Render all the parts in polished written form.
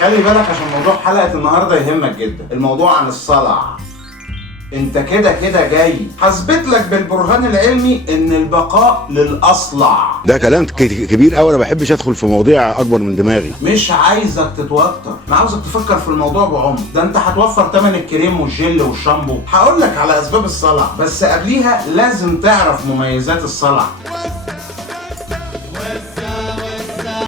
خلي بالك عشان موضوع حلقة النهاردة يهمك جدا، الموضوع عن الصلع. انت كده كده جاي هثبت لك بالبرهان العلمي ان البقاء للاصلع. ده كلام كبير قوي، انا ما بحبش ادخل في مواضيع اكبر من دماغي. مش عايزك تتوتر، انا عاوزك تفكر في الموضوع بعمق. ده انت هتوفر تمن الكريم والجل والشامبو. هقول لك على اسباب الصلع، بس قبليها لازم تعرف مميزات الصلع.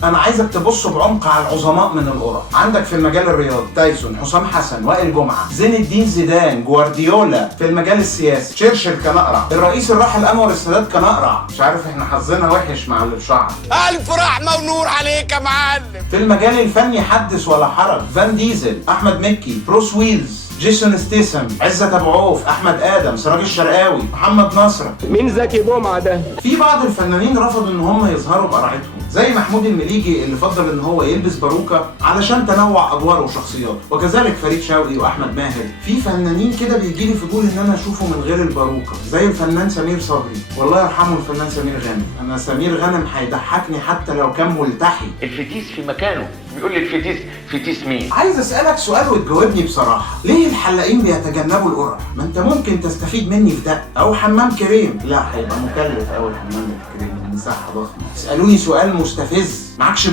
انا عايزك تبص بعمق على العظماء من القرى. عندك في المجال الرياضي تايسون، حسام حسن، وائل جمعه، زين الدين زيدان، جوارديولا. في المجال السياسي تشرشل كان اقرع، الرئيس الراحل انور السادات كان اقرع. مش عارف احنا حظنا وحش مع اللي بشعر. الف رحمه ونور عليك يا معلم. في المجال الفني حدث ولا حرج، فان ديزل، احمد مكي، بروس ويلز، جيسون ستيسم، عزت ابو عوف، احمد ادم، سراج الشرقاوي، محمد نصر. مين زكي جمعه ده؟ في بعض الفنانين رفضوا ان هم يظهروا بقرعتهم، زي محمود المليجي اللي فضل ان هو يلبس باروكه علشان تنوع ادواره وشخصياته، وكذلك فريد شوقي واحمد ماهر. في فنانين كده بيجي لي فضول ان انا اشوفه من غير الباروكه، زي الفنان سمير صبري، والله يرحمه الفنان سمير غانم. انا سمير غانم هيضحكني حتى لو كان ملتحي. الفتيس في مكانه، بيقول لي الفتيس فتيس مين؟ عايز اسالك سؤال وتجاوبني بصراحه، ليه الحلاقين بيتجنبوا القرع؟ ما انت ممكن تستفيد مني في ده، او حمام كريم. لا هيبقى مكلف قوي حمام الكريم، المساحه ضخمه. اسالوني سؤال مستفز، معكش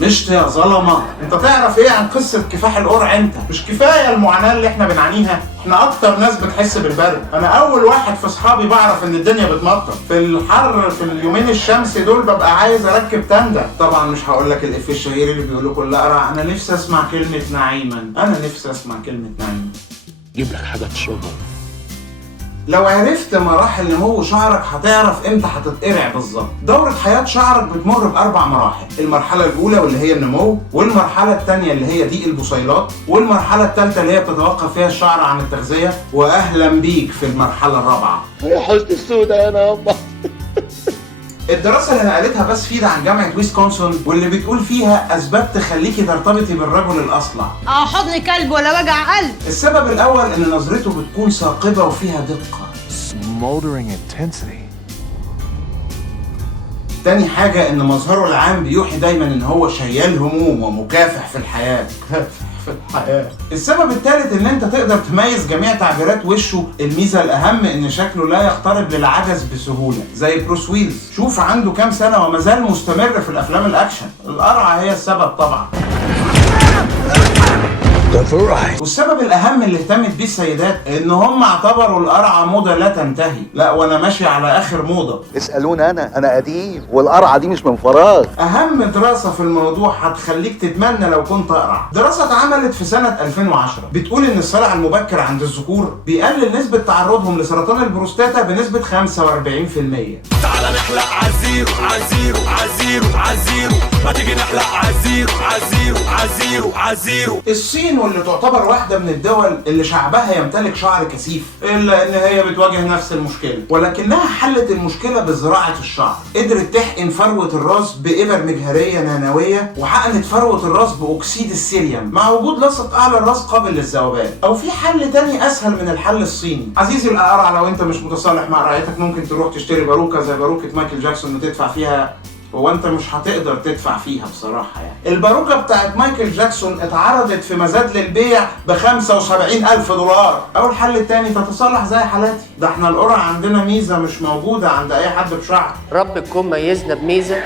مشط يا ظلمه. انت تعرف ايه عن قصه كفاح القرع؟ انت مش كفايه المعاناه اللي احنا بنعانيها؟ احنا اكتر ناس بتحس بالبرد. انا اول واحد في اصحابي بعرف ان الدنيا بتمطر في الحر. في اليومين الشمس دول ببقى عايز اركب تندة. طبعا مش هقول لك الافيه الشهير اللي بيقول كل قرع انا نفسي اسمع كلمه نعيما. انا نفسي اسمع كلمه نعيما. جيب لك حاجه تشربها. لو عرفت مراحل نمو شعرك هتعرف امتى هتتقرع بالظبط. دورة حياة شعرك بتمر بأربع مراحل، المرحلة الأولى واللي هي النمو، والمرحلة الثانية اللي هي ضيق البصيلات، والمرحلة الثالثة اللي هي بتتوقف فيها الشعر عن التغذية، وأهلا بيك في المرحلة الرابعة. يا حزن السودة انا يابا. الدراسة اللي نقلتها بس فيدا عن جامعة ويسكونسن، واللي بتقول فيها أسباب تخليكي ترتبطي بالرجل الأصلع. حضن كلب ولا وجع قلب. السبب الأول إن نظرته بتكون ثاقبة وفيها دقة. Smoldering intensity. تاني حاجة إن مظهره العام بيوحي دايما إن هو شيال هموم ومكافح في الحياة. في الحياة. السبب الثالث ان انت تقدر تميز جميع تعبيرات وشه. الميزة الاهم ان شكله لا يقترب للعجز بسهولة، زي بروس ويلز. شوف عنده كام سنة وما زال مستمر في الافلام الاكشن. القرعة هي السبب طبعا. والسبب الاهم اللي اهتمت بيه السيدات ان هم اعتبروا القرعه موضه لا تنتهي. لا وانا ماشي على اخر موضه. اسالوني انا قديم، والقرعه دي مش من فراغ. اهم دراسه في الموضوع هتخليك تتمنى لو كنت اقرع. دراسه اتعملت في سنه 2010 بتقول ان الصلع المبكر عند الذكور بيقلل نسبه تعرضهم لسرطان البروستاتا بنسبه 45%. تعال نحلق عزيرو عزيرو عزيرو عزيرو، ما تيجي نحلق عزيرو عزيرو عزيرو عزيرو. الصين واللي تعتبر واحدة من الدول اللي شعبها يمتلك شعر كثيف، إلا إن هي بتواجه نفس المشكلة، ولكنها حلت المشكلة بزراعة الشعر. قدرت تحقن فروة الراس بإبر مجهرية نانوية، وحقنت فروة الراس بأكسيد السيليوم مع وجود لاصق أعلى الراس قابل للذوبان. أو في حل تاني أسهل من الحل الصيني. عزيزي الأقرع، لو أنت مش متصالح مع رعايتك ممكن تروح تشتري باروكة زي باروكة مايكل جاكسون وتدفع فيها. هو انت مش هتقدر تدفع فيها بصراحة يعني. الباروكة بتاعت مايكل جاكسون اتعرضت في مزاد للبيع ب$75,000. او الحل التاني تتصالح زي حالاتي. ده احنا القرع عندنا ميزة مش موجودة عند اي حد بشعر. رب تكون ميزنا بميزة.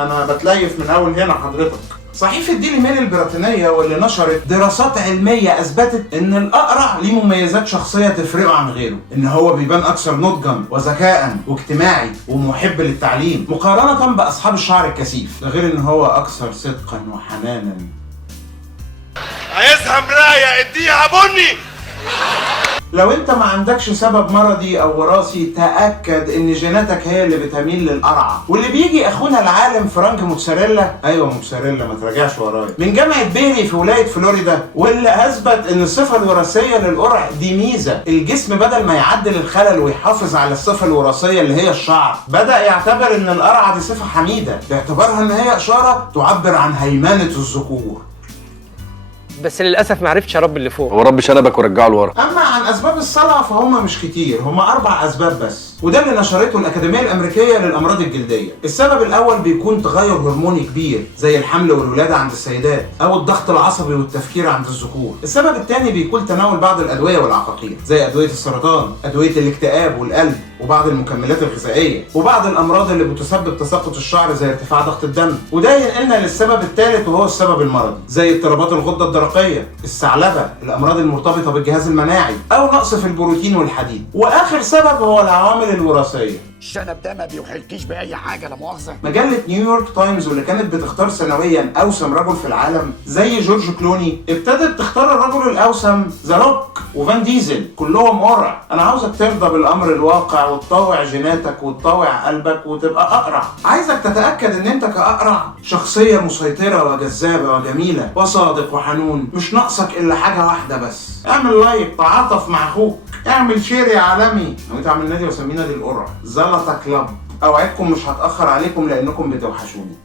انا بتليف من اول هنا حضرتك. صحيفة ديلي ميل البريطانية واللي نشرت دراسات علمية أثبتت إن الأقرع ليه مميزات شخصية تفرقه عن غيره، إن هو بيبان أكثر نضجا وذكاء واجتماعي ومحب للتعليم مقارنة بأصحاب الشعر الكثيف، ده غير إن هو أكثر صدقا وحنانا. عايزها مراية اديها بني. لو انت ما عندكش سبب مرضي او وراثي تأكد ان جيناتك هي اللي بتميل للقرعة. واللي بيجي اخونا العالم فرانك موتساريلا، ايوه موتساريلا ما تراجعش ورايا، من جامعة بيري في ولاية فلوريدا، واللي اثبت ان الصفة الوراثية للقرع دي ميزة. الجسم بدل ما يعدل الخلل ويحافظ على الصفة الوراثية اللي هي الشعر، بدأ يعتبر ان القرعة دي صفة حميدة، باعتبارها ان هي اشارة تعبر عن هيمنة الذكور. بس للاسف ما عرفتش اربي اللي فوق. هو رب شنبك ورجعه لورا. اما عن اسباب الصلع فهم مش كتير، هم 4 اسباب بس. وده اللي نشرته الأكاديمية الأمريكية للأمراض الجلدية. السبب الأول بيكون تغير هرموني كبير زي الحمل والولادة عند السيدات أو الضغط العصبي والتفكير عند الذكور. السبب الثاني بيكون تناول بعض الأدوية والعقاقير زي أدوية السرطان، أدوية الاكتئاب والقلب، وبعض المكملات الغذائية، وبعض الأمراض اللي بتسبب تساقط الشعر زي ارتفاع ضغط الدم. وده ينقلنا للسبب الثالث وهو السبب المرضي زي اضطرابات الغدة الدرقية، الثعلبة، الأمراض المرتبطة بالجهاز المناعي، أو نقص في البروتين والحديد. وآخر سبب هو العوامل الوراثية. الشنب ده ما بيوحلكيش بأي حاجة لا مؤاخذة. مجلة نيويورك تايمز واللي كانت بتختار سنويا أوسم رجل في العالم زي جورج كلوني ابتدت تختار الرجل الأوسم ذا روك وفان ديزل، كلهم قرع. أنا عاوزك ترضى بالأمر الواقع وتطوع جيناتك وتطوع قلبك وتبقى أقرع. عايزك تتأكد إن أنت كأقرع شخصية مسيطرة وجذابة وجميلة وصادق وحنون، مش ناقصك إلا حاجة واحدة بس. اعمل لايك، تعاطف مع أخوك، اعمل شير يا عالمي. نويت أعمل نادي وأسميه نادي القرع زلطة كلاب. أوعدكم مش هتأخر عليكم لأنكم بتوحشوني.